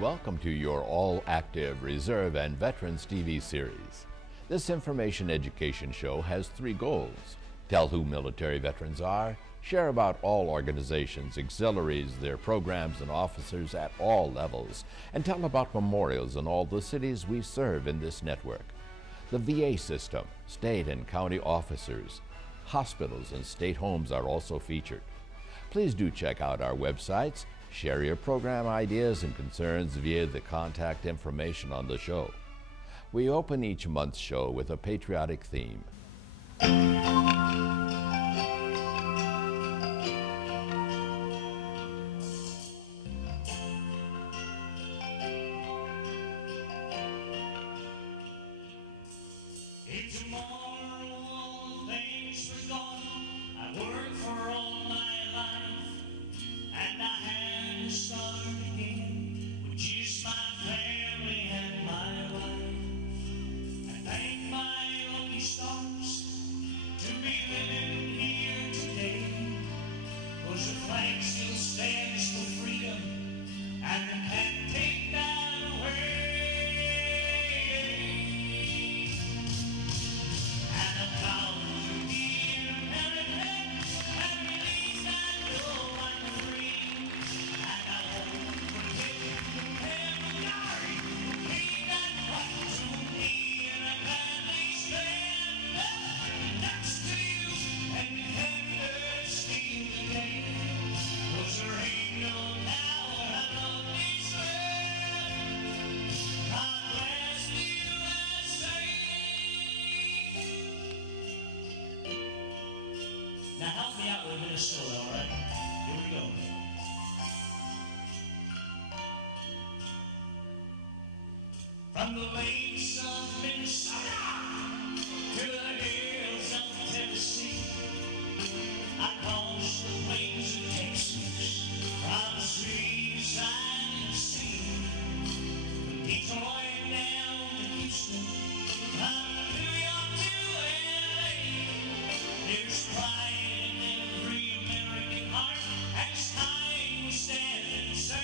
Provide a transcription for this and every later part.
Welcome to your all-active Reserve and Veterans TV series. This information education show has 3 goals. Tell who military veterans are, share about all organizations, auxiliaries, their programs and officers at all levels, and tell about memorials in all the cities we serve in this network. The VA system, state and county officers, hospitals and state homes are also featured. Please do check out our websites. Share your program ideas and concerns via the contact information on the show. We open each month's show with a patriotic theme. From the lakes of Minnesota to the hills of Tennessee, across the plains of Texas, from the seaside and the sea, from Detroit down to Houston, from New York to LA, there's pride in every American heart, and it's time we stand and say.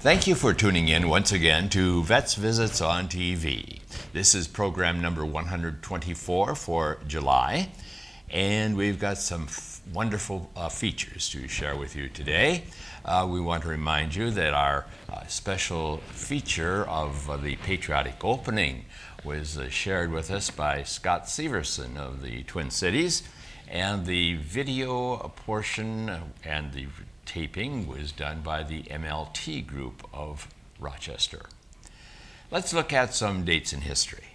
Thank you for tuning in once again to Vets Visits on TV. This is program number 124 for July, and we've got some wonderful features to share with you today. We want to remind you that our special feature of the patriotic opening was shared with us by Scott Severson of the Twin Cities, and the video portion and the taping was done by the MLT group of Rochester. Let's look at some dates in history.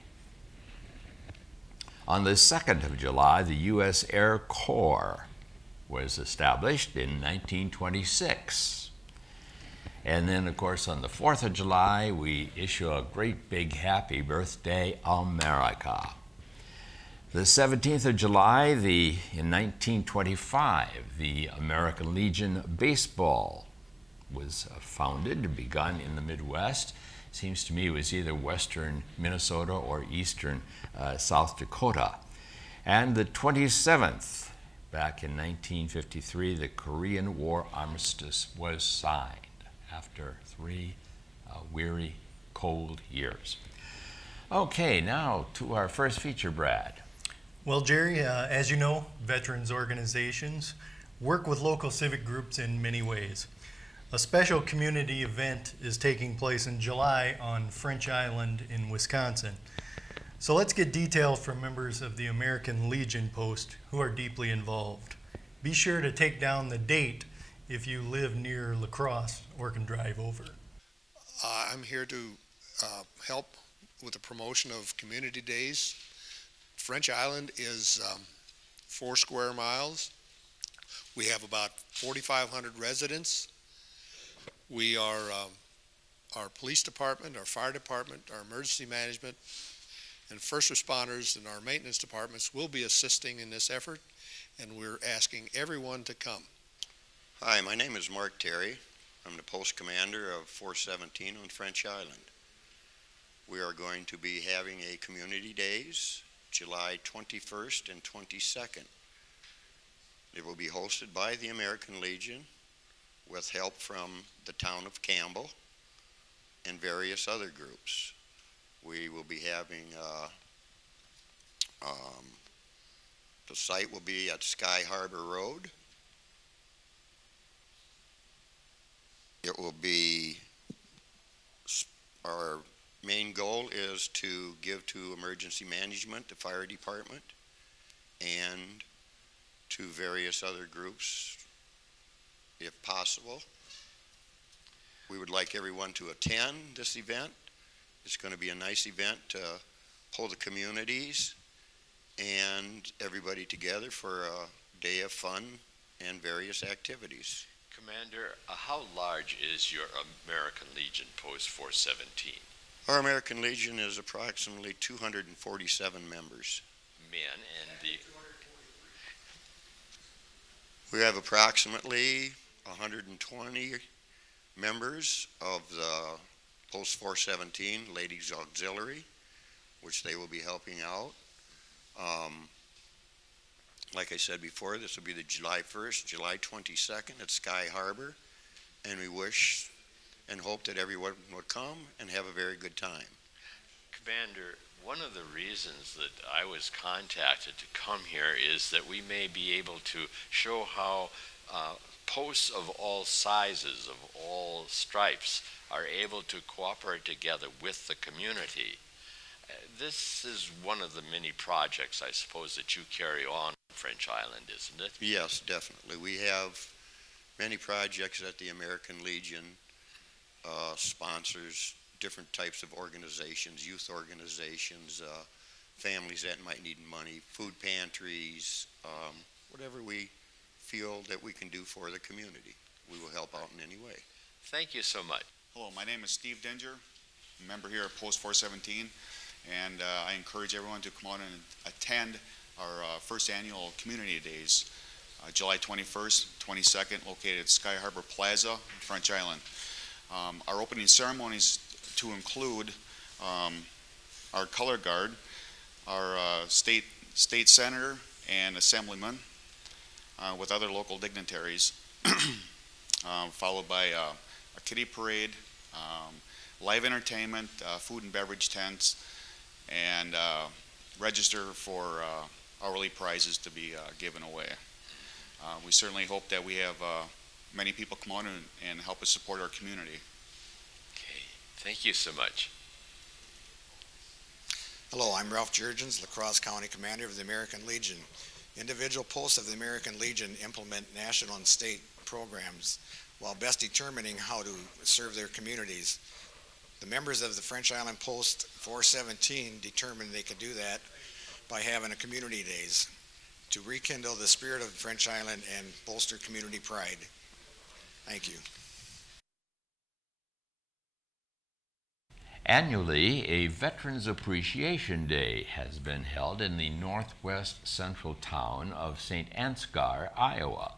On the 2nd of July, the U.S. Air Corps was established in 1926. And then, of course, on the 4th of July, we issue a great big happy birthday, America. The 17th of July, in 1925, the American Legion Baseball was founded, begun in the Midwest. Seems to me it was either western Minnesota or eastern South Dakota. And the 27th, back in 1953, the Korean War Armistice was signed. after 3 weary, cold years. Okay, now to our first feature, Brad. Well, Jerry, as you know, veterans organizations work with local civic groups in many ways. A special community event is taking place in July on French Island in Wisconsin. So let's get details from members of the American Legion Post who are deeply involved. Be sure to take down the date if you live near LaCrosse or can drive over. I'm here to help with the promotion of community days. French Island is 4 square miles. We have about 4,500 residents. We are, our police department, our fire department, our emergency management, and first responders and our maintenance departments will be assisting in this effort, and we're asking everyone to come. Hi, my name is Mark Terry. I'm the post commander of 417 on French Island. We are going to be having a community days, July 21st and 22nd. It will be hosted by the American Legion with help from the town of Campbell and various other groups. We will be having, the site will be at Sky Harbor Road. It will be, our main goal is to give to emergency management, the fire department, and to various other groups, if possible. We would like everyone to attend this event. It's going to be a nice event to pull the communities and everybody together for a day of fun and various activities. Commander, how large is your American Legion Post 417? Our American Legion is approximately 247 members. Men and the... We have approximately 120 members of the Post 417 Ladies Auxiliary, which they will be helping out. Like I said before, this will be the July 1st, July 22nd at Sky Harbor, and we wish and hope that everyone would come and have a very good time. Commander, one of the reasons that I was contacted to come here is that we may be able to show how posts of all sizes, of all stripes, are able to cooperate together with the community. This is one of the many projects, I suppose, that you carry on French Island, isn't it? Yes, definitely. We have many projects that the American Legion sponsors, different types of organizations, youth organizations, families that might need money, food pantries, whatever we feel that we can do for the community. We will help out in any way. Thank you so much. Hello, my name is Steve Dinger, a member here at Post 417, and I encourage everyone to come out and attend our first annual community days, July 21st, 22nd, located at Sky Harbor Plaza in French Island. Our opening ceremonies to include our color guard, our state senator and assemblyman, with other local dignitaries, followed by a kiddie parade, live entertainment, food and beverage tents, and register for hourly prizes to be given away. We certainly hope that we have many people come out and help us support our community. Okay, thank you so much. Hello, I'm Ralph Jurgens, LaCrosse County Commander of the American Legion. Individual posts of the American Legion implement national and state programs while best determining how to serve their communities. The members of the French Island Post 417 determined they could do that by having a community days to rekindle the spirit of French Island and bolster community pride. Thank you. Annually, a Veterans Appreciation Day has been held in the northwest central town of St. Ansgar, Iowa.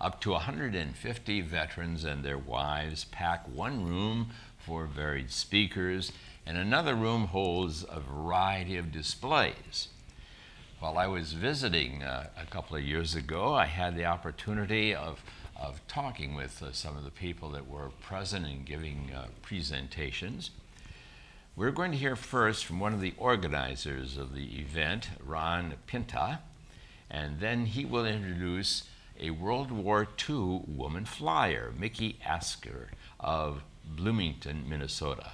Up to 150 veterans and their wives pack one room for varied speakers, and another room holds a variety of displays. While I was visiting a couple of years ago, I had the opportunity of of talking with some of the people that were present and giving presentations. We're going to hear first from one of the organizers of the event, Ron Pinta, and then he will introduce a World War II woman flyer, Mickey Asker of Bloomington, Minnesota.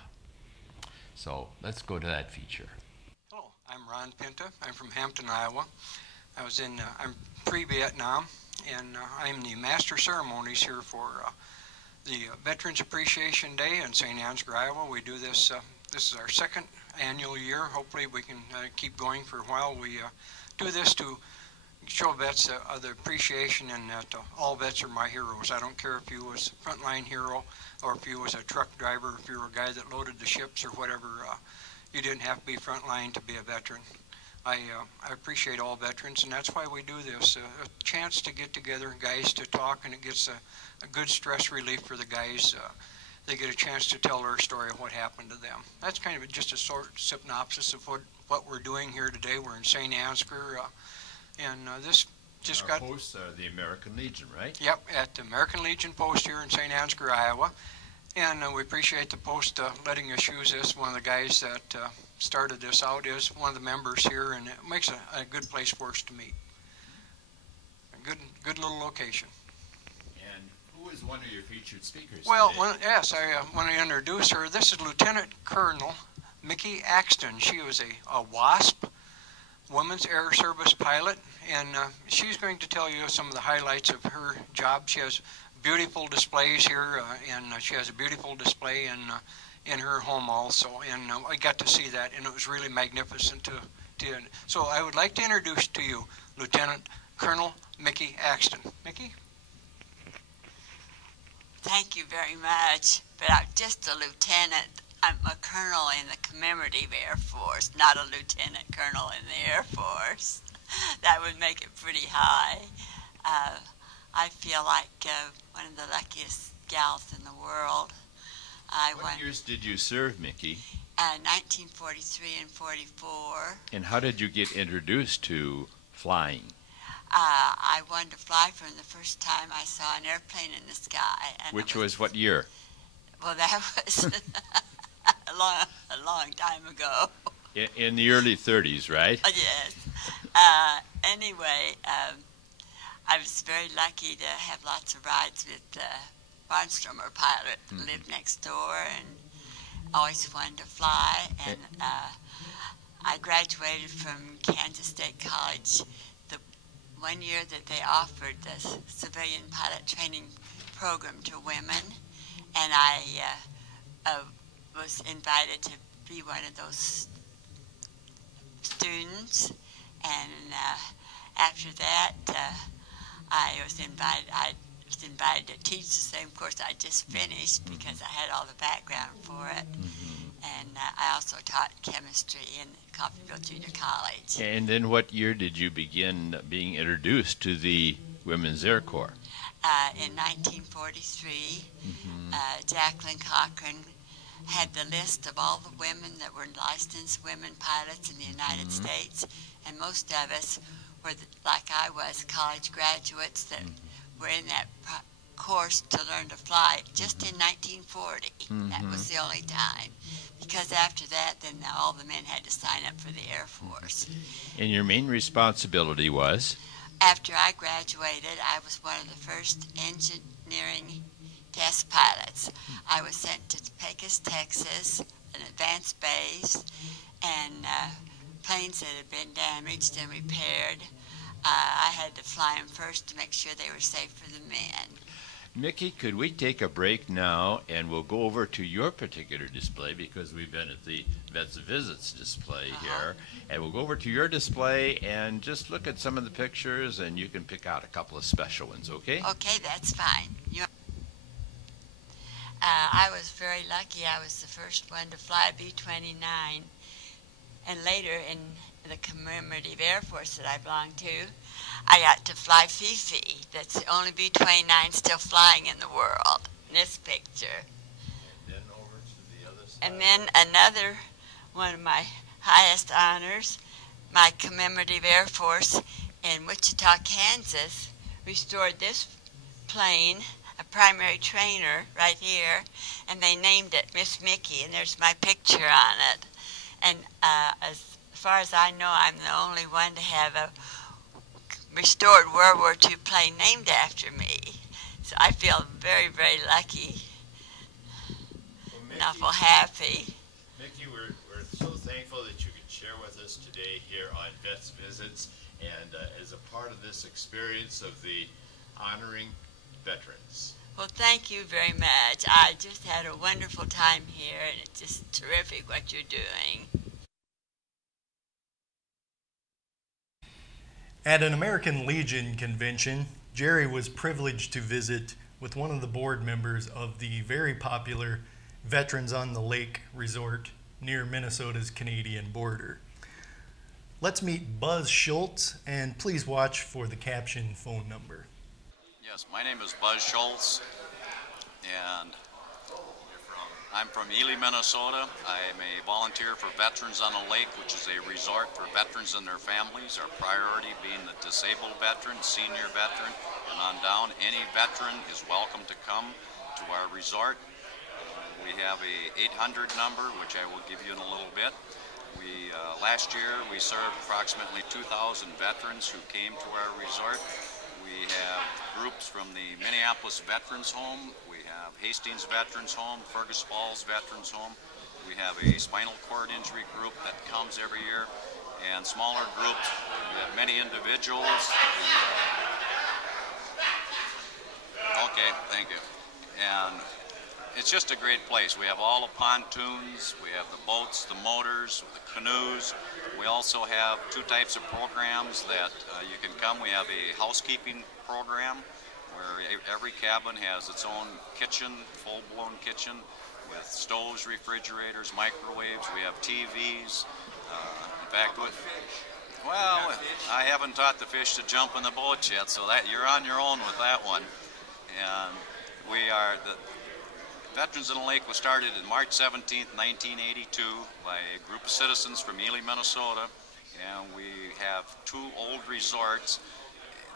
So let's go to that feature. Hello, I'm Ron Pinta. I'm from Hampton, Iowa. I'm pre-Vietnam, and I'm the Master Ceremonies here for the Veterans Appreciation Day in St. Ansgar, Iowa. We do this, this is our second annual year. Hopefully we can keep going for a while. We do this to show vets the appreciation, and that all vets are my heroes. I don't care if you was a frontline hero or if you was a truck driver, if you were a guy that loaded the ships or whatever. You didn't have to be frontline to be a veteran. I appreciate all veterans, and that's why we do this. A chance to get together, guys to talk, and it gets a good stress relief for the guys. They get a chance to tell their story of what happened to them. That's kind of just a short synopsis of what we're doing here today. We're in St. Ansgar. And this just got... Our hosts are the American Legion, right? Yep, at the American Legion post here in St. Ansgar, Iowa. And we appreciate the post letting us use this. One of the guys that started this out is one of the members here, and it makes a good place for us to meet. A good little location. And who is one of your featured speakers Well, today? I want to introduce her. This is Lieutenant Colonel Mickey Axton. She was a WASP, Women's Air Service pilot, and she's going to tell you some of the highlights of her job. She has beautiful displays here, and she has a beautiful display in her home also, and I got to see that, and it was really magnificent so I would like to introduce to you Lieutenant Colonel Mickey Axton. Mickey? Thank you very much, but I'm just a lieutenant. I'm a colonel in the Commemorative Air Force, not a lieutenant colonel in the Air Force. That would make it pretty high. I feel like one of the luckiest gals in the world. What years did you serve, Mickey? 1943 and 44. And how did you get introduced to flying? I wanted to fly from the first time I saw an airplane in the sky. And Which was what year? Well, that was a long time ago. In the early 30s, right? Yes. Anyway, I was very lucky to have lots of rides with Barnstormer pilot, lived next door, and always wanted to fly. And I graduated from Kansas State College the one year that they offered the civilian pilot training program to women, and I was invited to be one of those students. And after that, I was invited to teach the same course I just finished because I had all the background for it. And I also taught chemistry in Coffeyville Junior College. And then what year did you begin being introduced to the Women's Air Corps? In 1943, Jacqueline Cochran had the list of all the women that were licensed women pilots in the United States, and most of us were, like I was, college graduates that were in that course to learn to fly just in 1940. That was the only time, because after that, then all the men had to sign up for the Air Force. And your main responsibility was? After I graduated, I was one of the first engineering test pilots. I was sent to Pecos, Texas, an advanced base, and planes that had been damaged and repaired. I had to fly them first to make sure they were safe for the men. Mickey, could we take a break now, and we'll go over to your particular display, because we've been at the Vets Visits display here, and we'll go over to your display and just look at some of the pictures, and you can pick out a couple of special ones, okay? Okay, that's fine. I was very lucky. I was the first one to fly B-29, and later in the Commemorative Air Force that I belonged to, I got to fly Fifi. That's the only B-29 still flying in the world, in this picture. And then over to the other side. And then another one of my highest honors, my Commemorative Air Force in Wichita, Kansas, restored this plane, a primary trainer right here, and they named it Miss Mickey, and there's my picture on it. And as far as I know, I'm the only one to have a restored World War II plane named after me. So I feel very, very lucky and awful happy. Mickey, we're so thankful that you could share with us today here on Vets Visits, and as a part of this experience of the honoring veterans. Well, thank you very much. I just had a wonderful time here, and it's just terrific what you're doing. At an American Legion convention, Jerry was privileged to visit with one of the board members of the very popular Veterans on the Lake resort near Minnesota's Canadian border. Let's meet Buzz Schultz, and please watch for the caption phone number. Yes, my name is Buzz Schultz, and I'm from Ely, Minnesota. I'm a volunteer for Veterans on the Lake, which is a resort for veterans and their families. Our priority being the disabled veteran, senior veteran, and on down. Any veteran is welcome to come to our resort. We have a 800 number, which I will give you in a little bit. Last year we served approximately 2,000 veterans who came to our resort. We have groups from the Minneapolis Veterans Home, we have Hastings Veterans Home, Fergus Falls Veterans Home. We have a spinal cord injury group that comes every year, and smaller groups. We have many individuals. Okay, thank you. And it's just a great place. We have all the pontoons, we have the boats, the motors, the canoes. We also have two types of programs that you can come. We have a housekeeping program where every cabin has its own kitchen, full-blown kitchen with stoves, refrigerators, microwaves. We have TVs. In fact, well, I haven't taught the fish to jump in the boat yet, so that you're on your own with that one. And we are the Veterans on the Lake was started on March 17th, 1982 by a group of citizens from Ely, Minnesota, and we have two old resorts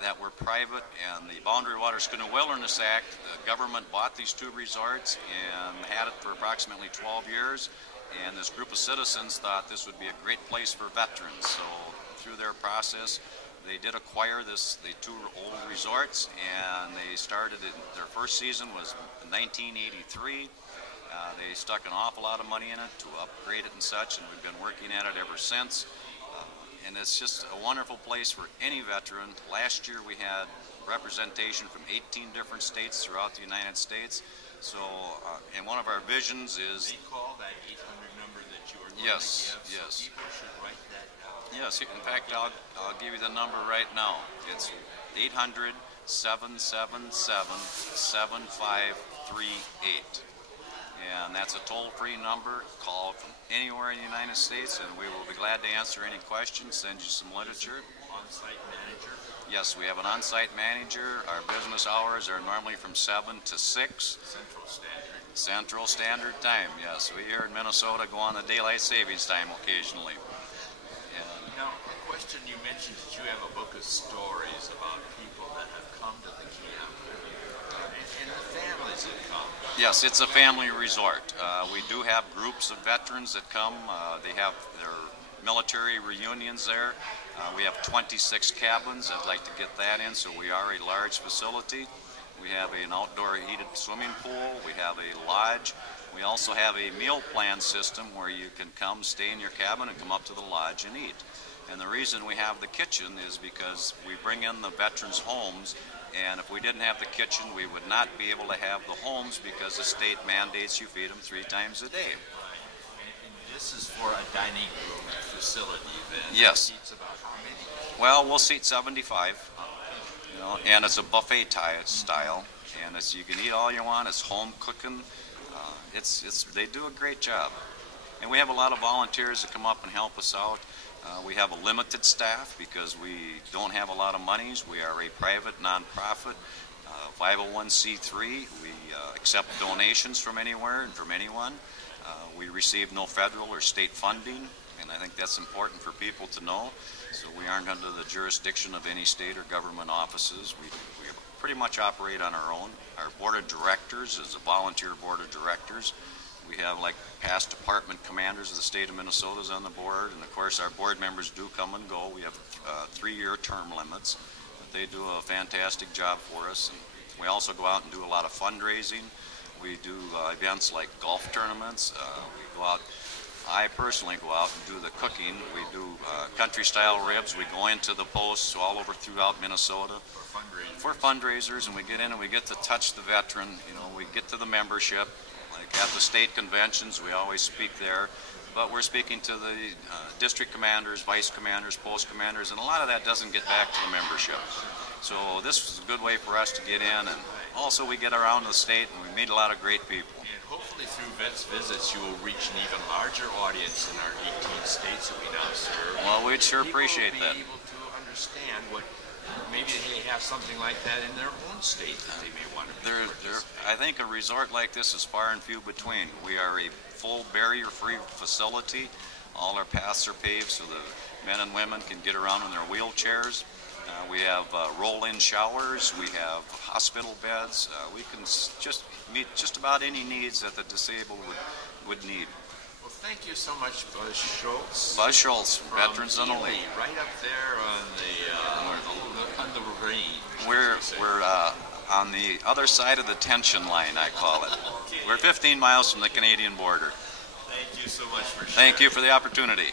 that were private, and the Boundary Water Schooner Wilderness Act, the government bought these two resorts and had it for approximately 12 years, and this group of citizens thought this would be a great place for veterans. So through their process, they did acquire the two old resorts, and they started their first season was in 1983. They stuck an awful lot of money in it to upgrade it and such, and we've been working at it ever since. And it's just a wonderful place for any veteran. Last year we had representation from 18 different states throughout the United States. So, and one of our visions is... Recall that 800 number that you were going yes, to give, yes. so people should write that down. Yes, in fact, I'll give you the number right now. It's 800-777-7538. And that's a toll-free number. Call from anywhere in the United States, and we will be glad to answer any questions, send you some literature. On-site manager? Yes, we have an on-site manager. Our business hours are normally from 7 to 6. Central Standard. Central Standard Time, yes. We here in Minnesota go on the daylight savings time occasionally. Now, a question, you mentioned that you have a book of stories about people that have come to the camp and the families that come. Yes, it's a family resort. We do have groups of veterans that come. They have their military reunions there. We have 26 cabins. I'd like to get that in, so we are a large facility. We have an outdoor heated swimming pool. We have a lodge. We also have a meal plan system where you can come, stay in your cabin, and come up to the lodge and eat. And the reason we have the kitchen is because we bring in the veterans' homes, and if we didn't have the kitchen, we would not be able to have the homes because the state mandates you feed them 3 times a day. And this is for a dining room facility then? Yes. It seats about how many? Well, we'll seat 75. You know, and it's a buffet style, and it's, you can eat all you want. It's home cooking. They do a great job, and we have a lot of volunteers that come up and help us out. We have a limited staff because we don't have a lot of monies. We are a private nonprofit, 501c3. We accept donations from anywhere and from anyone. We receive no federal or state funding, and I think that's important for people to know. So we aren't under the jurisdiction of any state or government offices. We are pretty much operate on our own. Our board of directors is a volunteer board of directors. We have like past department commanders of the state of Minnesota on the board, and of course our board members do come and go. We have 3-year term limits, but they do a fantastic job for us. And we also go out and do a lot of fundraising. We do events like golf tournaments. We go out. I personally go out and do the cooking. We do country-style ribs. We go into the posts all over throughout Minnesota for fundraisers, and we get in and we get to touch the veteran. You know, we get to the membership. Like at the state conventions, we always speak there. But we're speaking to the district commanders, vice commanders, post commanders, and a lot of that doesn't get back to the membership. So this is a good way for us to get in, and also we get around the state and we meet a lot of great people. And hopefully through Vets Visits you will reach an even larger audience in our 18 states that we now serve. Well, we'd sure appreciate that. People will be able to understand what maybe they have something like that in their own state that they may want to I think a resort like this is far and few between. We are a full barrier-free facility. All our paths are paved so the men and women can get around in their wheelchairs. We have roll-in showers. We have hospital beds. We can just meet just about any needs that the disabled would need. Well, thank you so much, Buzz Schultz. Buzz Schultz, Veterans on the Lead. Right up there on the range. We're on the other side of the tension line, I call it. We're 15 miles from the Canadian border. Thank you so much for sharing. Thank you for the opportunity.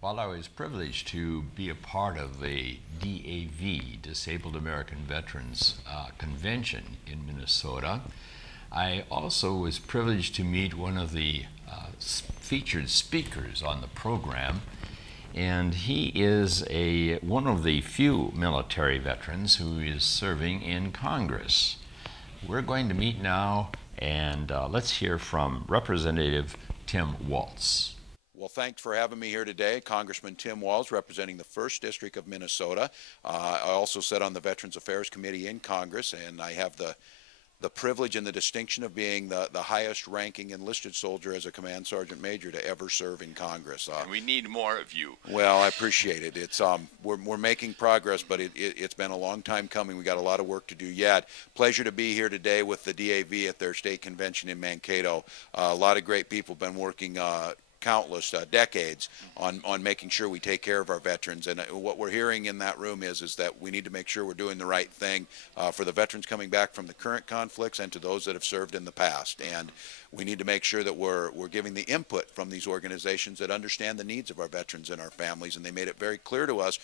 While I was privileged to be a part of the DAV, Disabled American Veterans Convention in Minnesota, I also was privileged to meet one of the featured speakers on the program, and he is one of the few military veterans who is serving in Congress. We're going to meet now, and let's hear from Representative Tim Walz. Well, thanks for having me here today. Congressman Tim Walz, representing the 1st District of Minnesota. I also sit on the Veterans Affairs Committee in Congress, and I have the privilege and the distinction of being the highest ranking enlisted soldier as a command sergeant major to ever serve in Congress. And we need more of you. Well, I appreciate it. It's we're making progress, but it's been a long time coming. We got a lot of work to do yet. Pleasure to be here today with the DAV at their state convention in Mankato. A lot of great people have been working countless decades on making sure we take care of our veterans, and what we're hearing in that room is that we need to make sure we're doing the right thing for the veterans coming back from the current conflicts and to those that have served in the past. And we need to make sure that we're giving the input from these organizations that understand the needs of our veterans and our families, and they made it very clear to us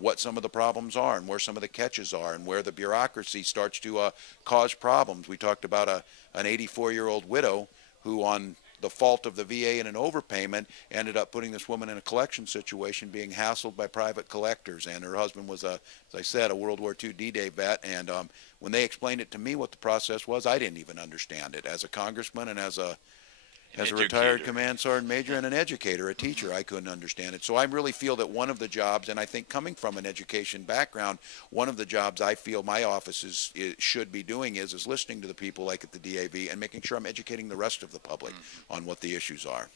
what some of the problems are and where some of the catches are and where the bureaucracy starts to cause problems. We talked about an 84-year-old widow who, on the fault of the VA and an overpayment, ended up putting this woman in a collection situation, being hassled by private collectors. And her husband was, as I said, a World War II D-Day vet. And when they explained it to me what the process was, I didn't even understand it. As a congressman and as a retired command sergeant major and an educator, a teacher, I couldn't understand it. So I really feel that one of the jobs, and I think coming from an education background, one of the jobs I feel my office should be doing is listening to the people like at the DAV and making sure I'm educating the rest of the public on what the issues are.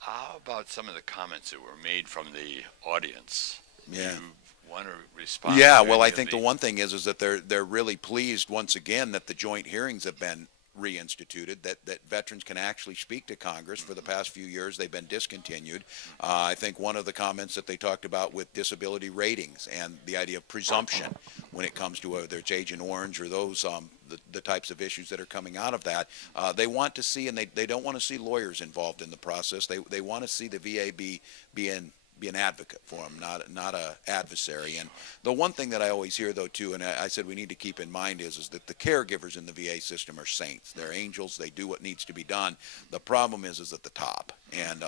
How about some of the comments that were made from the audience? Yeah. You want to respond? Yeah, well, I think the one thing is that they're really pleased once again that the joint hearings have been reinstituted, that veterans can actually speak to Congress. For the past few years they've been discontinued. I think one of the comments that they talked about with disability ratings and the idea of presumption when it comes to whether it's Agent Orange or those the types of issues that are coming out of that, they want to see, and they don't want to see lawyers involved in the process. They want to see the VA be an advocate for them, not a adversary. And the one thing that I always hear, though, too, and I said we need to keep in mind is that the caregivers in the VA system are saints. They're angels. They do what needs to be done. The problem is at the top, and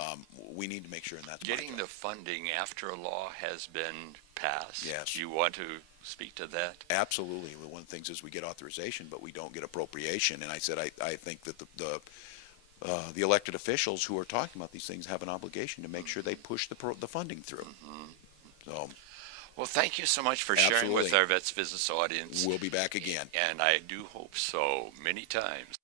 we need to make sure that's getting the funding after a law has been passed. Yes. Do you want to speak to that? Absolutely. One of the things is we get authorization, but we don't get appropriation. And I said I think that the elected officials who are talking about these things have an obligation to make sure they push the funding through. So, well, thank you so much for sharing with our Vets Business audience. We'll be back again. And I do hope so many times.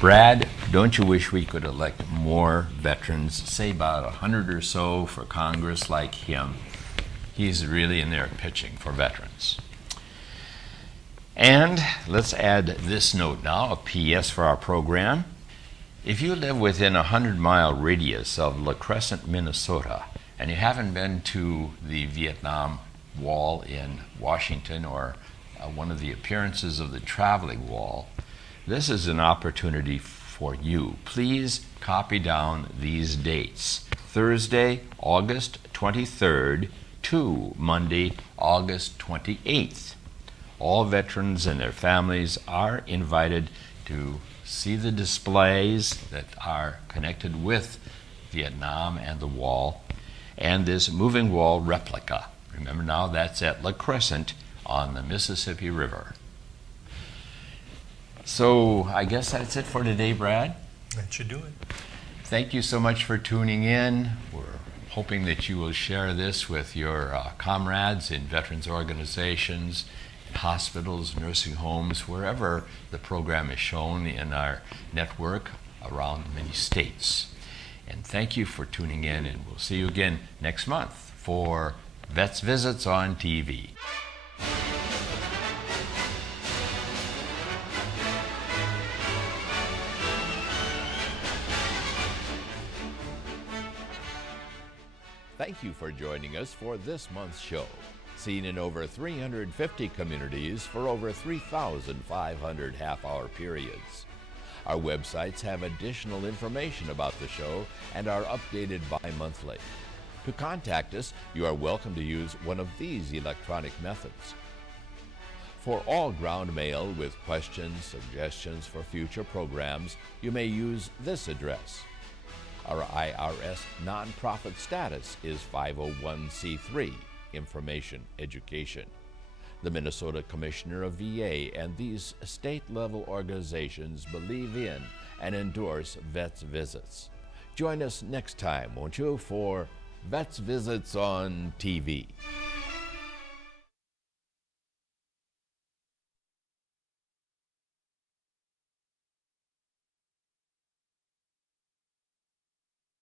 Brad don't you wish we could elect more veterans, say about 100 or so for Congress like him? He's really in there pitching for veterans. And let's add this note now, a PS for our program. If you live within a 100-mile radius of LaCrosse, Minnesota, and you haven't been to the Vietnam Wall in Washington or one of the appearances of the traveling wall, this is an opportunity for you. Please copy down these dates. Thursday, August 23rd to Monday, August 28th. All veterans and their families are invited to see the displays that are connected with Vietnam and the wall, and this moving wall replica. Remember now, that's at LaCrosse on the Mississippi River. So I guess that's it for today, Brad. That should do it. Thank you so much for tuning in. We're hoping that you will share this with your comrades in veterans organizations, hospitals, nursing homes, wherever the program is shown in our network around many states. And thank you for tuning in, and we'll see you again next month for Vets Visits on TV. Thank you for joining us for this month's show. Seen in over 350 communities for over 3,500 half-hour periods. Our websites have additional information about the show and are updated bi-monthly. To contact us, you are welcome to use one of these electronic methods. For all ground mail with questions, suggestions for future programs, you may use this address. Our IRS nonprofit status is 501c3, Information Education. The Minnesota Commissioner of VA and these state-level organizations believe in and endorse Vets Visits. Join us next time, won't you, for Vets Visits on TV.